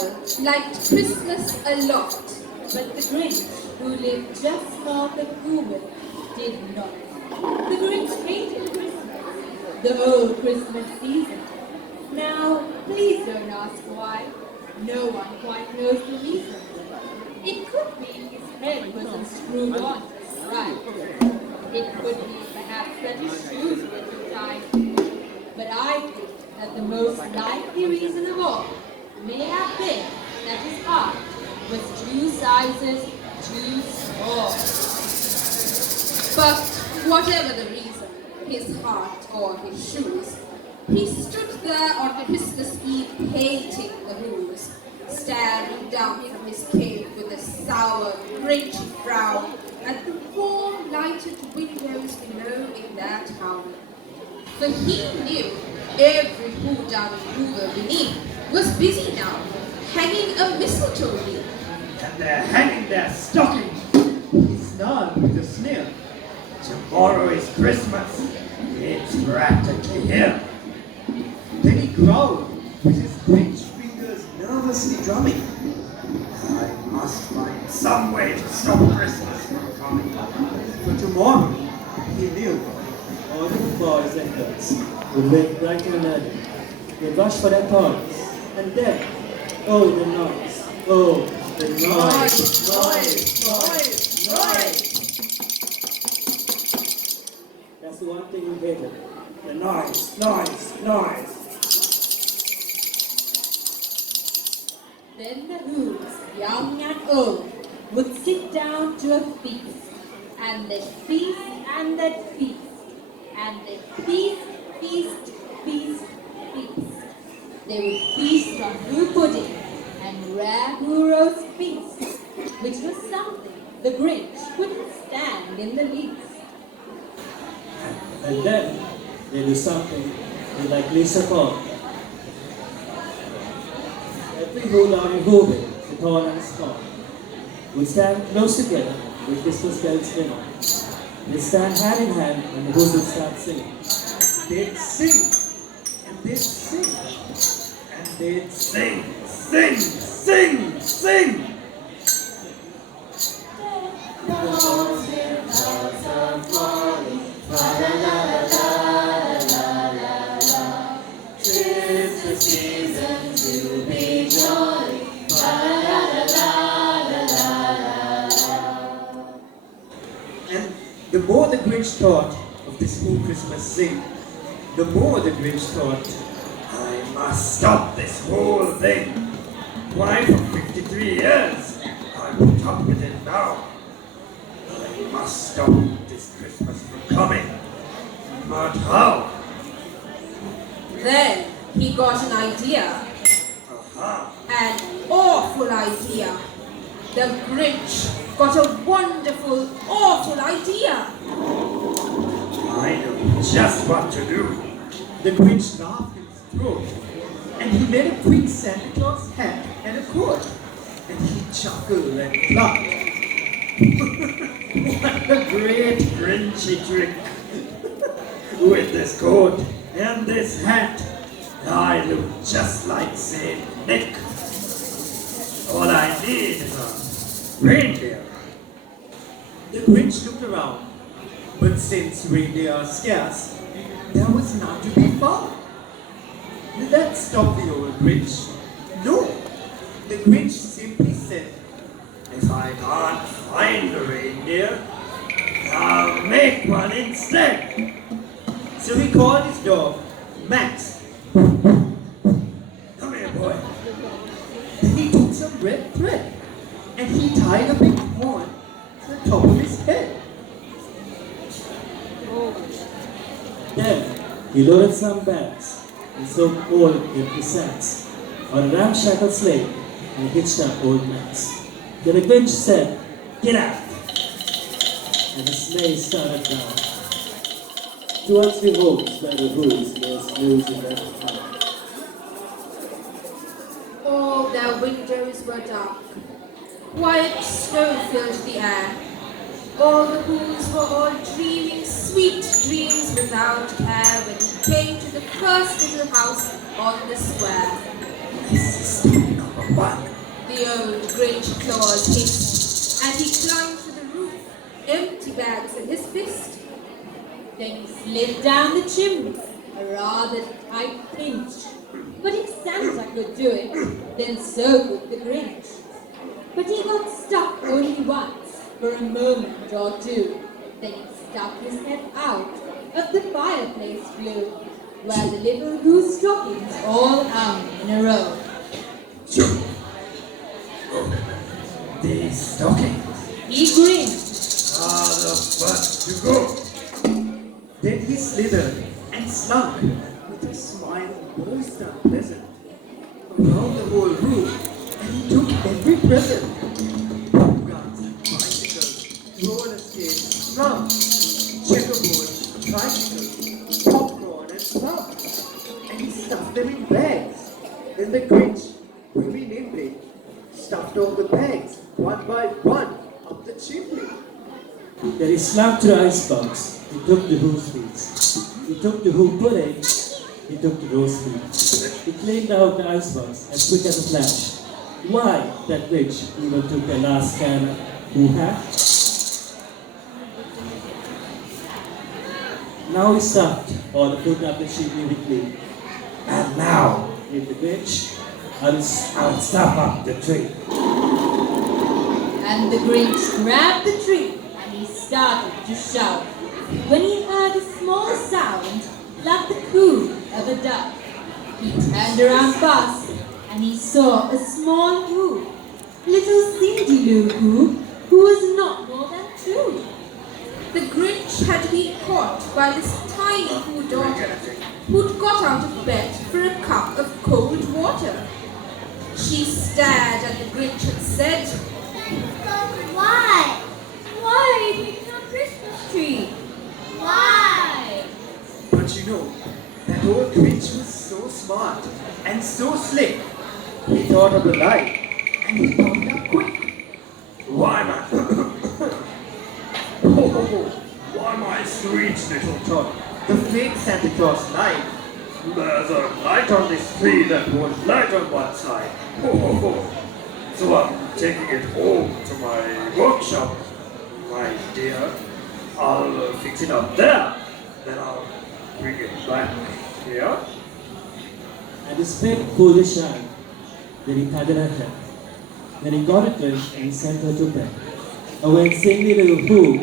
Reindeer liked Christmas a lot, but the Grinch, who lived just north of Google, did not. The Grinch hated Christmas, the whole Christmas season. Now, please don't ask why. No one quite knows the reason. It could be his head wasn't screwed on just right. It could be perhaps that his shoes were too tight. But I think that the most likely reason of all may have been that his heart was 2 sizes too small. But whatever the reason, his heart or his shoes, he stood there on the Christmas Eve hating the Who's, staring down from his cave with a sour, Grinchy frown at the warm, lighted windows below in their town. For he knew every Who down in Hoover beneath was busy now, hanging a mistletoe wreath. And they're hanging their stocking. He snarled with a sneer. Tomorrow is Christmas. It's practically here. Then he growled, with his Grinch fingers nervously drumming. I must find some way to stop Christmas from coming. For tomorrow, he knew. All the boys and girls would wake bright and early. They'd rush for their toys. And then, oh, the noise. Oh, the noise. Noise. That's the one thing we hated. The noise. Then the Who's, young and old, would sit down to a feast. And they'd feast and they'd feast. And they'd feast. They would feast on Who pudding and rare Who roast beef, which was something the Grinch couldn't stand in the least. And then they do something they like Lisa called. Every Who down in Hoover, the tall and small, would stand close together with Christmas bells ringing. They'd stand hand in hand and the Who's would start singing. They'd sing, and they'd sing, and they'd sing. Tis the season to be jolly. And the more the Grinch thought of this whole Christmas sing, the more the Grinch thought, I must stop this whole thing. Why, for 53 years, I put up with it now. I must stop this Christmas from coming. But how? Then he got an idea. Aha! An awful idea. The Grinch got a wonderful, awful idea. I know just what to do. The Grinch laughed in his throat, and he made a quick Santa Claus hat and a coat, and he chuckled and clucked. What a great Grinchy trick! With this coat and this hat, I look just like Saint Nick. All I need is a reindeer. The Grinch looked around, but since reindeer are scarce, there was none to be found. Did that stop the old Grinch? No. The Grinch simply said, if I can't find a reindeer, I'll make one instead. So he called his dog, Max. Come here, boy. Then he took some red thread, and he tied a big horn to the top of his head. Then he loaded some bags and some old empty sacks on a ramshackle sleigh and hitched up old Max. Then the Grinch said, "Get out!" And the sleigh started down towards the homes where the Who's was losing their time. All their windows were dark. Quiet snow filled the air. All the Who's were all dreaming sweet dreams without care when he came to the first little house on the square. This is step number one. The old Grinch claws hissed, and he climbed to the roof, empty bags in his fist. Then he slid down the chimney, a rather tight pinch. But if Santa could do it, then so could the Grinch. But he got stuck only once, for a moment or two. Then he stuck his head out of the fireplace flue, where the little goose stockings all hung in a row. Choo. Oh, these stockings He grinned. are the first to go. Then he slithered and slunk with a smile most unpleasant around the whole room, and he took every present. Guns, bicycles, roller skates, drums, checkerboard, tricycles, popcorn and plum, and he stuffed them in bags. Then the Grinch, very nimbly, stuffed all the bags one by one up the chimney. Then he slunk to the icebox. He took the Who sweets. He took the Who pudding. He took the roast beef. He cleaned out the icebox as quick as a flash. Why, that witch even took the last can of Who hash? Now he stuffed all the food up the chimney with me. And now, with the witch, I'll stuff up the tree. And the Grinch grabbed the tree and he started to shout when he heard a small sound like the coo of a duck. He turned around fast and he saw a small Who, little Cindy Lou who was not more than 2. The Grinch had been caught by this tiny Who daughter who'd got out of bed for a cup of cold water. She stared at the Grinch and said, Why? "Why are you picking our Christmas tree?" Why? But you know, that old Grinch was so smart and so slick. He thought of the light and he pumped up quick. Why, why, my sweet little tot, the fake Santa Claus light. There's a light on this tree that won't light on one side. So I'm taking it home to my workshop, my dear. I'll fix it up there, then I'll bring it back here. And his big foolish eye. Then he patted her head. Then he got a dish and he sent her to bed. And when Cindy Lou Who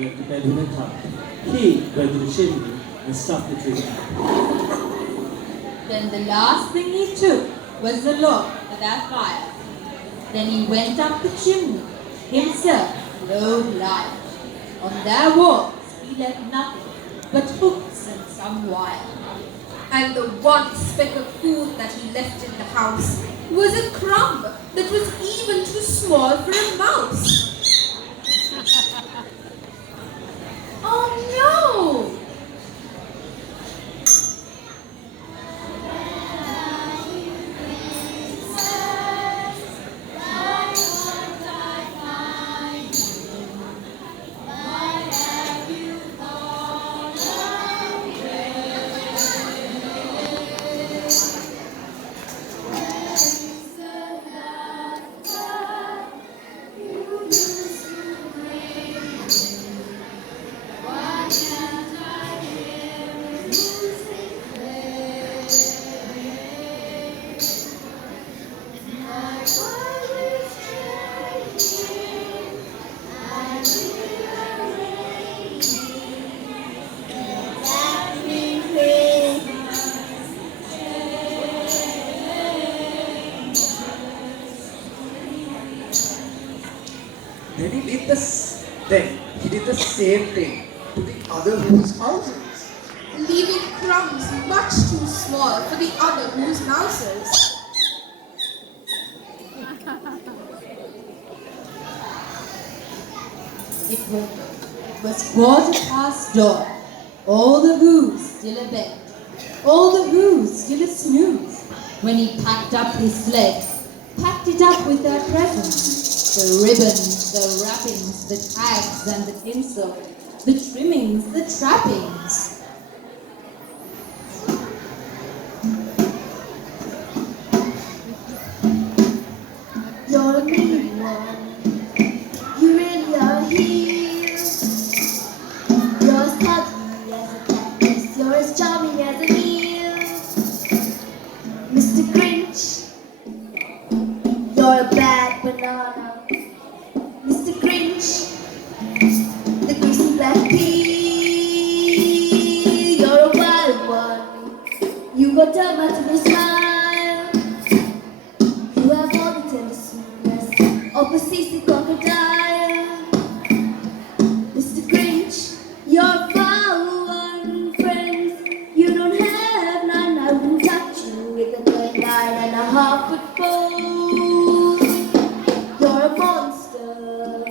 went to bed with a cup, he went to the chimney and stuffed the tree. Then the last thing he took was the log for that fire. Then he went up the chimney, himself no light. On their walls he left nothing but hooks and some wire. And the one speck of food that he left in the house was a crumb that was even too small for a mouse. Oh no! Then he did the same thing to the other Who's houses. Leaving crumbs much too small for the other Who's mouses. It was quarter past dawn. All the Who's still abed. All the Who's still a snooze. When he packed up his sled, packed it up with their presents. The ribbons, the wrappings, the tags and the tinsel, the trimmings, the trappings. You're a bad banana, Mr. Grinch, the greasy black pea. You're a wild one, you got tomato in your smile. You have all the tender sweetness of a seasick crocodile. Mr. Grinch, you're a foul one, friends. You don't have none, I wouldn't touch you with a 39.5-foot pole. You're a monster,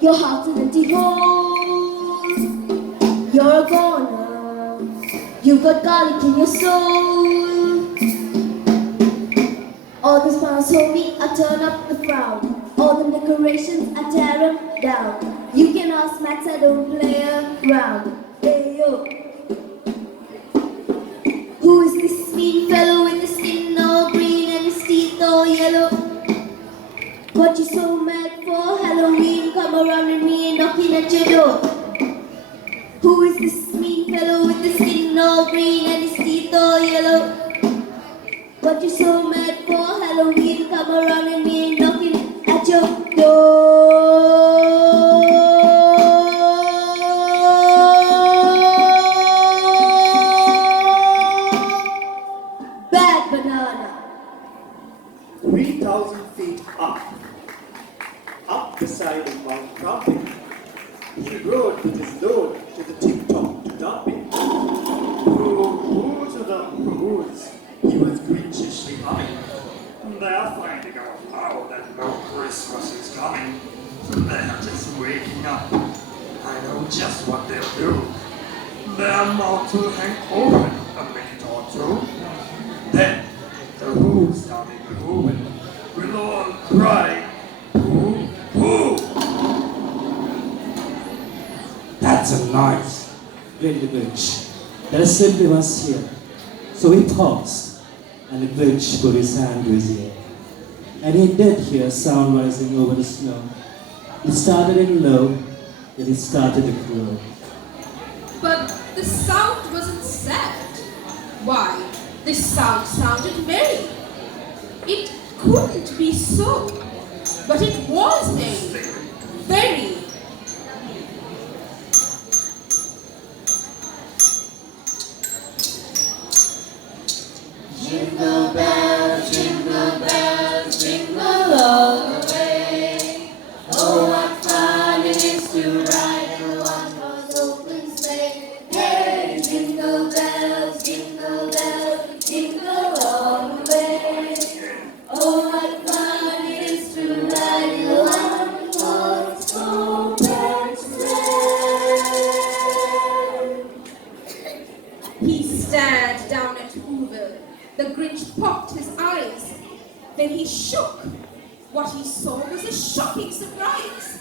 your heart's an empty hole. You're a goner, you've got garlic in your soul. All the smiles hold me, I turn up the frown. All the decorations, I tear them down. You can ask Max, I don't play around. Hey yo. Who is this mean fellow with the skin all green and his teeth all yellow? What you so mad for? Halloween, come around and me and knocking at your door. Who is this mean fellow with the skin all green and his teeth all yellow? What you so mad for? Halloween, come around and me and knocking at your door. Bad banana. 3,000 feet up the side of Mount Trumpet. He rode with his load to the tip-top to dump it. Who to the who's? He was grinchishly humming. They're finding out now that no Christmas is coming. They're just waking up. I know just what they'll do. Their mouths will hang open a minute or two. Then the who's down in the Hooven will all cry, "Who, who?" That's a noise, grinned the Grinch. There is simply once here. So he paused, and the Grinch put his hand to his ear. And he did hear a sound rising over the snow. It started in low, then it started to grow. But the sound wasn't sad. Why, the sound sounded merry. It couldn't be so, but it was merry. Very. Jingle bells, jingle all the way. Oh, what fun it is to ride in a one-horse open sleigh. Hey, jingle bells, jingle all the way. Oh, what fun it is to ride in a one-horse open sleigh. He stared down at Whoville. The Grinch popped his eyes. Then he shook. What he saw was a shocking surprise.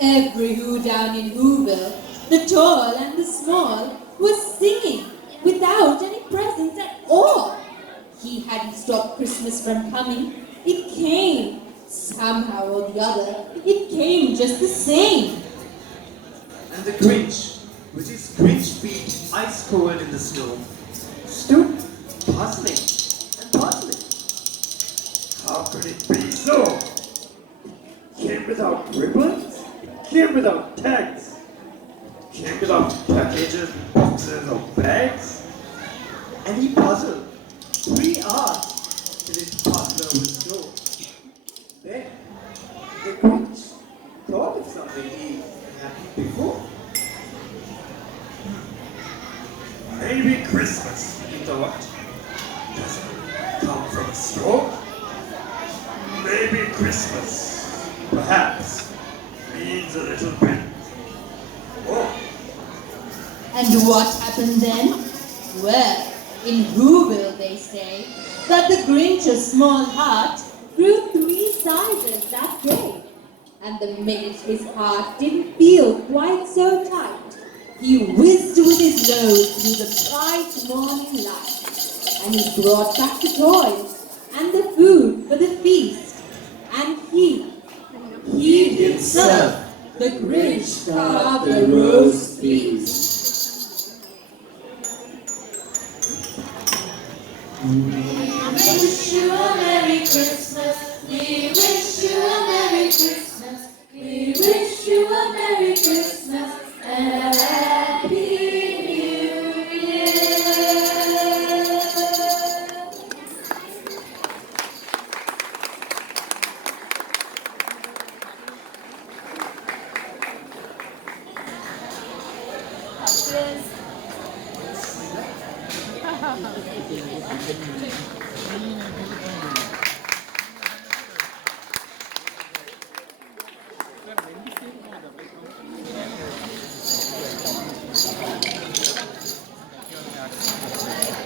Every who down in Whoville, the tall and the small, was singing without any presents at all. He hadn't stopped Christmas from coming. It came. Somehow or the other, it came just the same. And the Grinch, with his Grinch feet ice covered in the snow, stood puzzling and puzzling. How could it be so? It came without ribbons, it came without tags, it came without packages, boxes, or bags. And he puzzled 3 hours till his puzzler was slow. Then the Grinch thought of something he hadn't before. Maybe Christmas, he thought, doesn't come from a store. Maybe Christmas, perhaps, means a little bit more. And what happened then? Well, in Whoville they say that the Grinch's small heart grew 3 sizes that day. And the minute his heart didn't feel quite so tight, he whizzed with his nose through the bright morning light. And he brought back the toys and the food for the feast. And he himself, the Grinch, carved the roast beef. We wish you a Merry Christmas. We